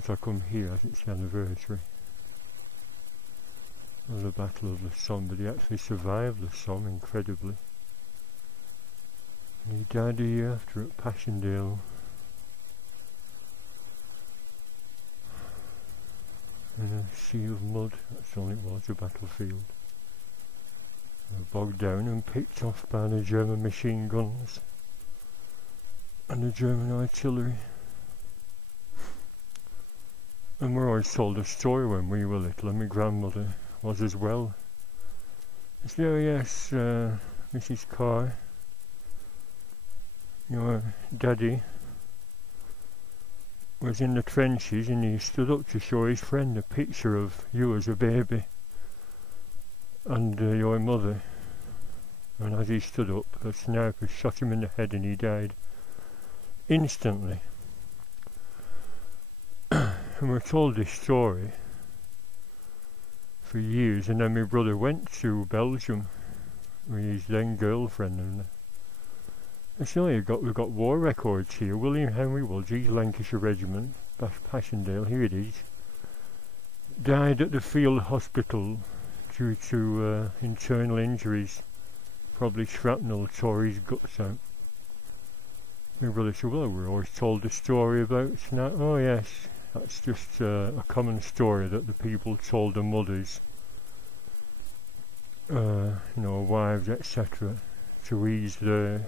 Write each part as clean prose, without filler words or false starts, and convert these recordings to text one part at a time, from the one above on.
thought I'd come here as it's the anniversary of the Battle of the Somme, but he actually survived the Somme incredibly. He died a year after at Passchendaele. In a sea of mud, that's all it was, a battlefield. They were bogged down and picked off by the German machine guns and the German artillery. And we're always told a story when we were little, and my grandmother was as well. So yes, Mrs. Carr, your daddy was in the trenches and he stood up to show his friend a picture of you as a baby and your mother, and as he stood up a sniper shot him in the head and he died instantly. And we're told this story for years, and then my brother went to Belgium with his then girlfriend, and so we've got war records here. William Henry Woods, Lancashire Regiment, Passchendaele, here it is, died at the field hospital due to internal injuries, probably shrapnel tore his guts out. My brother said, well, we're always told the story about Snap. Oh yes, that's just a common story that the people told the mothers, wives, etc., to ease their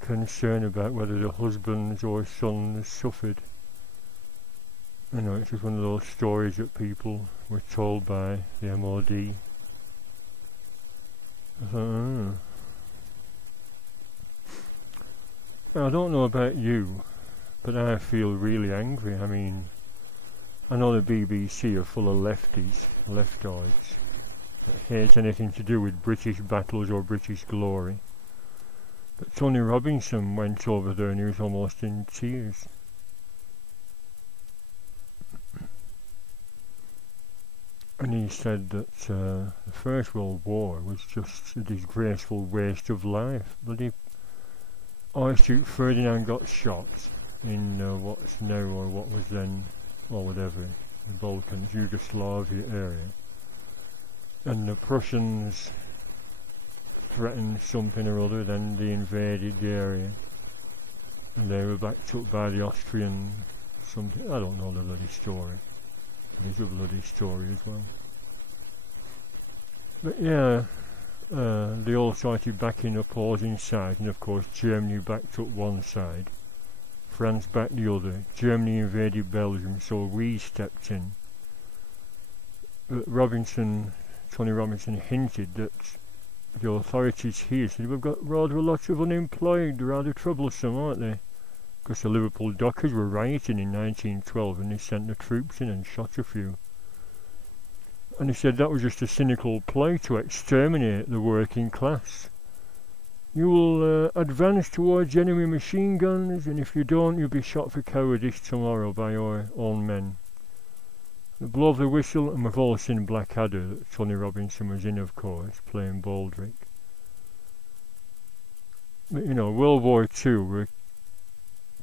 concern about whether the husbands or sons suffered. It's just one of those stories that people were told by the MOD. I thought, Now, I don't know about you, but I feel really angry. I mean, I know the BBC are full of lefties, leftoids. Hates anything to do with British battles or British glory. But Tony Robinson went over there and he was almost in tears. And he said that the First World War was just a disgraceful waste of life. Bloody Archduke Ferdinand got shot in what's now or what was then, or whatever, the Balkans, Yugoslavia area. And the Prussians threatened something or other, then they invaded the area. And they were backed up by the Austrian something, I don't know the bloody story. There's a bloody story as well. But yeah, they all started backing up opposing sides, and of course Germany backed up one side, France backed the other, Germany invaded Belgium, so we stepped in. But Tony Robinson hinted that the authorities here said, we've got rather a lot of unemployed, rather troublesome, aren't they? Because the Liverpool dockers were rioting in 1912 and they sent the troops in and shot a few. And he said that was just a cynical ploy to exterminate the working class. You will advance towards enemy machine guns, and if you don't, you'll be shot for cowardice tomorrow by your own men. The blow of the whistle, and we've all seen Blackadder that Tony Robinson was in, of course, playing Baldrick. But World War II were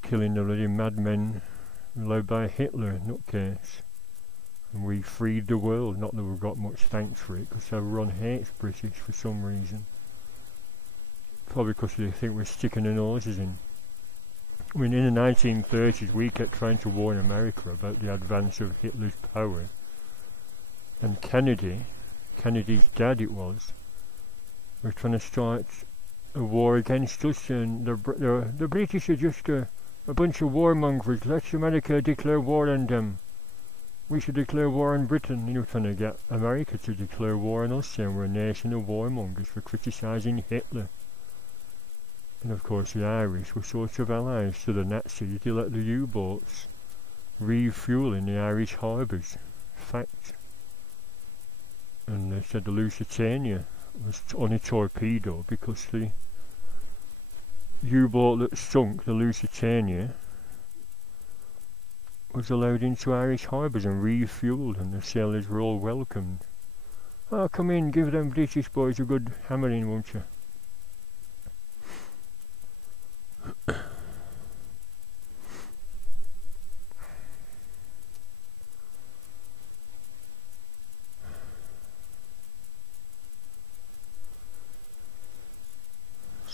killing the bloody madmen led by Hitler, nutcase. And we freed the world, not that we've got much thanks for it, because everyone hates British for some reason. Probably because they think we're sticking our noses in. I mean, in the 1930s we kept trying to warn America about the advance of Hitler's power. And Kennedy's dad it was trying to start a war against us, and the British are just a bunch of warmongers. Let America declare war on them. We should declare war on Britain. Trying to get America to declare war on us, saying we're a nation of warmongers for criticising Hitler. And of course the Irish were sort of allies to the Nazis. They let the U-boats refuel in the Irish harbours. Fact. And they said the Lusitania was only torpedoed because the U-boat that sunk, the Lusitania, was allowed into Irish harbours and refuelled, and the sailors were all welcomed. Oh, come in, give them British boys a good hammering, won't you?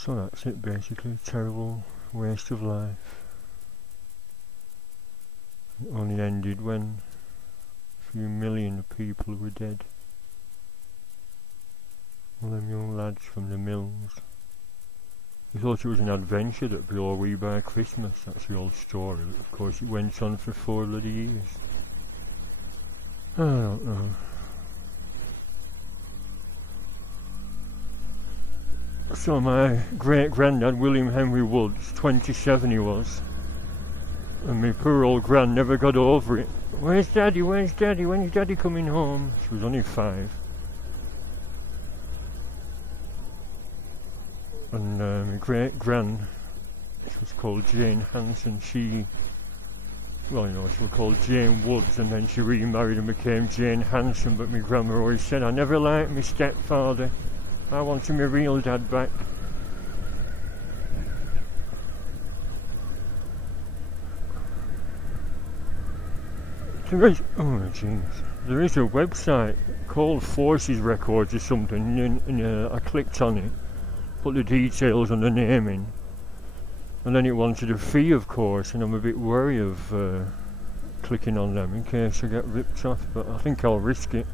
So that's it basically, terrible waste of life. It only ended when a few million people were dead. All them young lads from the mills. We thought it was an adventure that'd be all wee by Christmas, that's the old story, but of course it went on for 4 bloody years. I don't know. So my great-granddad, William Henry Woods, 27 he was, and my poor old gran never got over it. Where's Daddy, where's Daddy, when's Daddy coming home? She was only 5. And my great-gran, she was called Jane Hanson, well, you know, she was called Jane Woods, and then she remarried and became Jane Hanson, but my grandma always said, I never liked my stepfather. I wanted my real dad back. There is a website called Forces Records or something, and I clicked on it, put the details and the name in, and then it wanted a fee, of course, and I'm a bit wary of clicking on them in case I get ripped off, but I think I'll risk it.